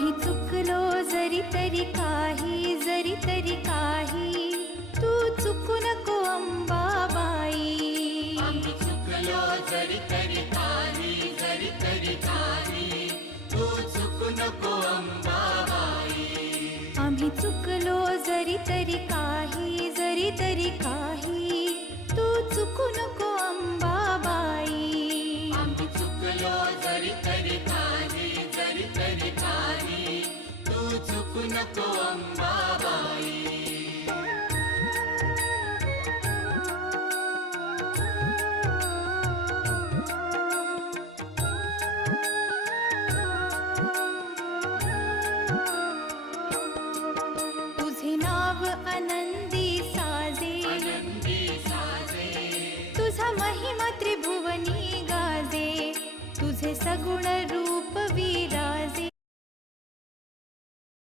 आम्ही चुकलो जरी तरी काही, जरी तरी काही, तू चुकू नको अंबाबाई. आम्ही चुकलो जरी तरी काही, जरी तरी काही, तू चुकू नको अंबाबाई. आम्ही चुकलो जरी तरी काही, जरी तरी काही, तू चुकू नको अंबाबाई. आम्ही चुकलो जरी तरी काही, जरी तरी काही, तू चुकू नको अंबाबाई. तुझे नाव अनंत